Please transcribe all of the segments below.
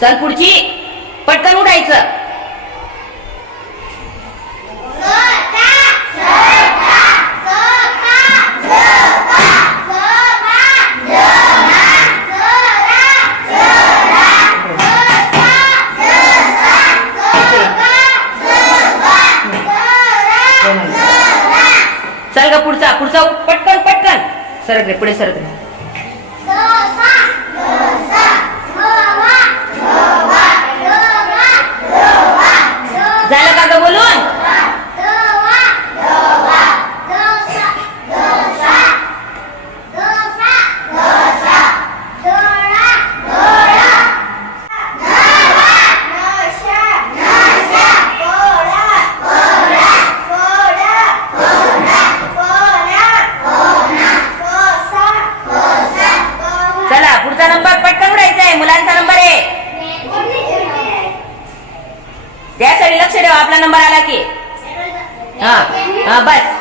चल पुढची. पटकन उठायचं. चल का पुढचा पुढचा. पटकन पटकन. सरक रे पुढे सरक रे झालं का ग बोलून चला पुढचा नंबर पटकन उडायचा आहे मुलांचा नंबर आहे त्यासाठी लक्ष ठेवा आपला नंबर आला की हा हा बस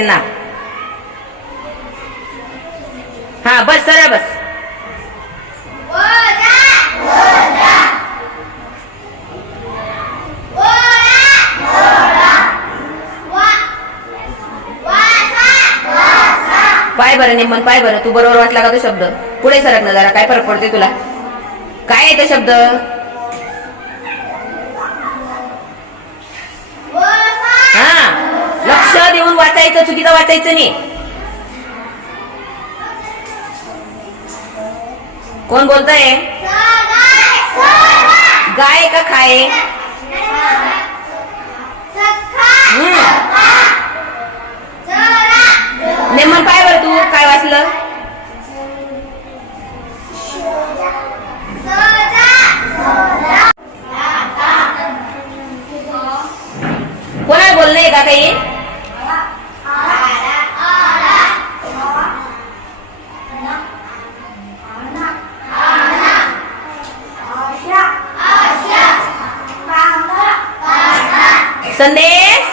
त्यांना. हा बस सरा बस. पाय बरं नेमन पाय बरं. तू बरोबर वाटला का तो शब्द? पुढे सरक ना जरा काय फरक पडते तुला? काय येतो शब्द? देऊन वाचायचं चुकीचं वाचायचं नाही. कोण बोलतय? गाय का खाय? संदेश?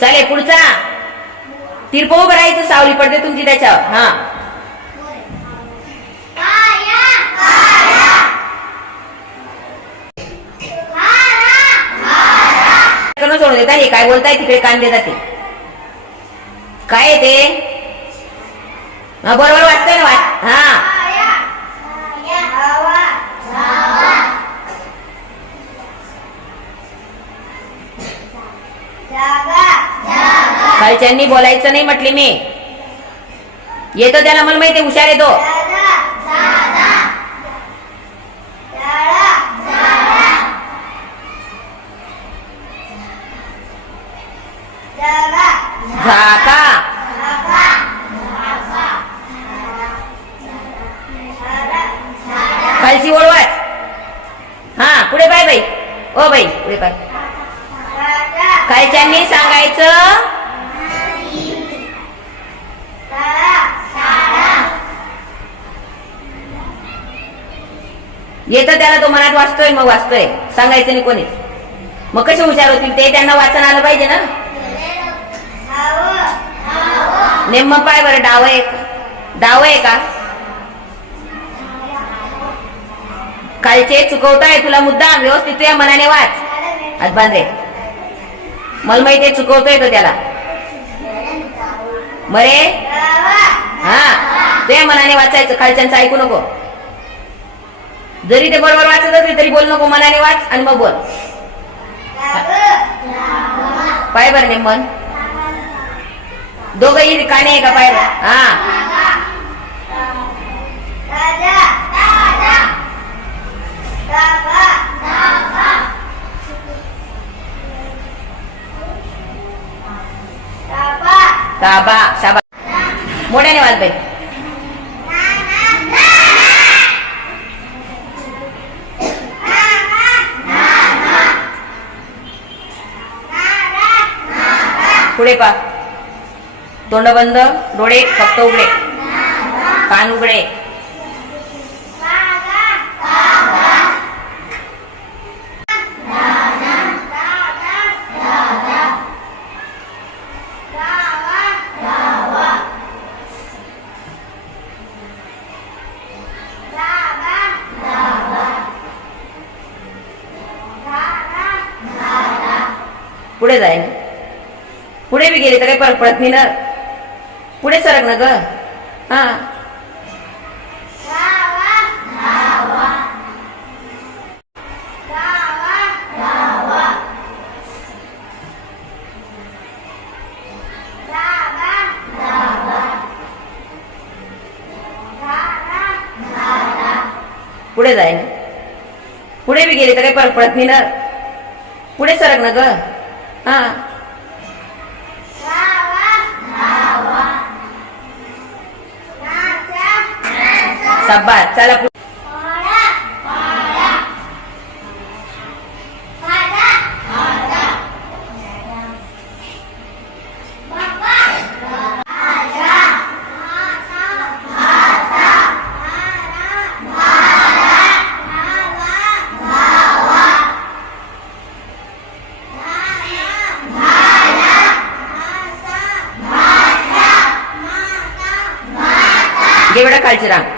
चालेल पुढचा. तिरपो भरायचं सावली पडते तुमची त्याच्यावर. हा. सोडून देता हे काय बोलताय तिकडे कान देतात ते. काय आहे ते? बरोबर वाचतंय ना वाट हा. खालच्यांनी बोलायचं नाही म्हटले मी. येतो त्याला मला माहिती हुशार येतो झाका. खालची ओळ वाच हा पुढे पाय बाई. ओ बाई पुढे पाय. खालच्यांनी सांगायचं येतं त्याला तो मनात वाचतोय मग वाचतोय. सांगायचं नाही कोणी मग कसे हुशार होतील? ते त्यांना वाचन आलं पाहिजे ना? नेम पाय बरं डाव आहे डाव आहे का? कालचे चुकवताय तुला मुद्दा? व्यवस्थित तुझ्या मनाने वाच. आज बांधे मला माहिती आहे चुकवतोय तो त्याला. मरे? हा. तुझ्या मनाने वाचायचं खालच्यांचं ऐकू नको. जरी ते बरोबर वाचत असले तरी बोल नको मनाने वाच आणि मग बोल. पाय बर नेम मन दोघही काणे आहे का पाय हा. ताबा ताबा मोठ्याने वाजबाई पुढे पा तोंड बंद डोळे फक्त उघडे. कान उघडे. पुढे जाईल पुढे बी गेली तर काही परपडत नाही ना. पुढे सरक ना ग. हा. पुढे जाय. ना पुढे बी गेली तर काही परपडत पडत नाही ना. पुढे सरक ना ग. हा. शाबास चला एवढा घे रांग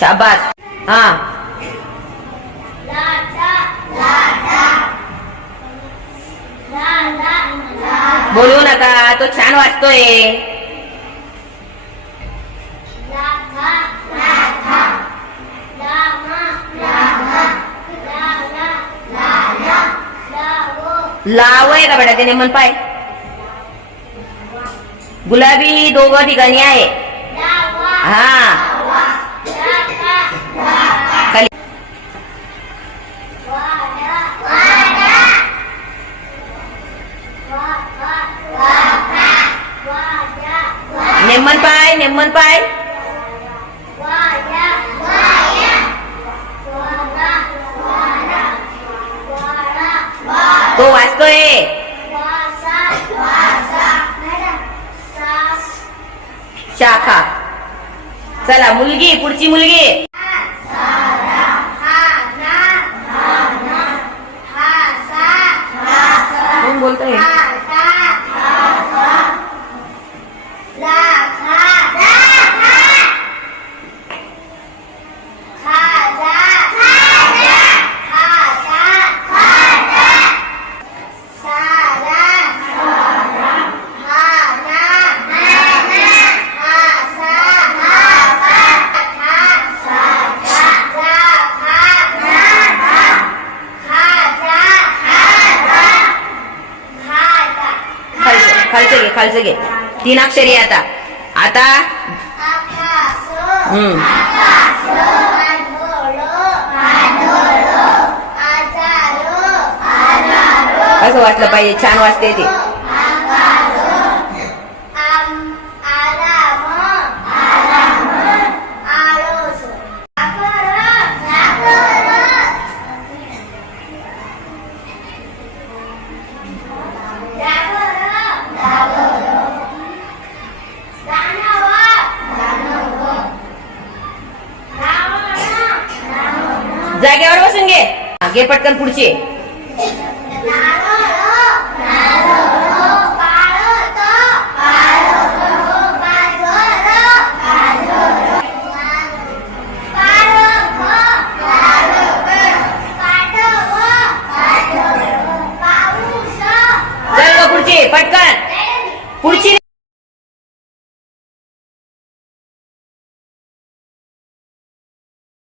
शाबास. हा. बोलू नका तो छान वाचतोय. लाव आहे का बेटा त्याने नेमन पाय. गुलाबी दोघं ठिकाणी आहे. हा. नेमन पाय नेमन पाय खालचं घे. तीन अक्षरी आता. आता? हम्म. असं वाचलं पाहिजे. छान वाचते ते. जागेवर बसून घे. हा, घे पटकन पुढची.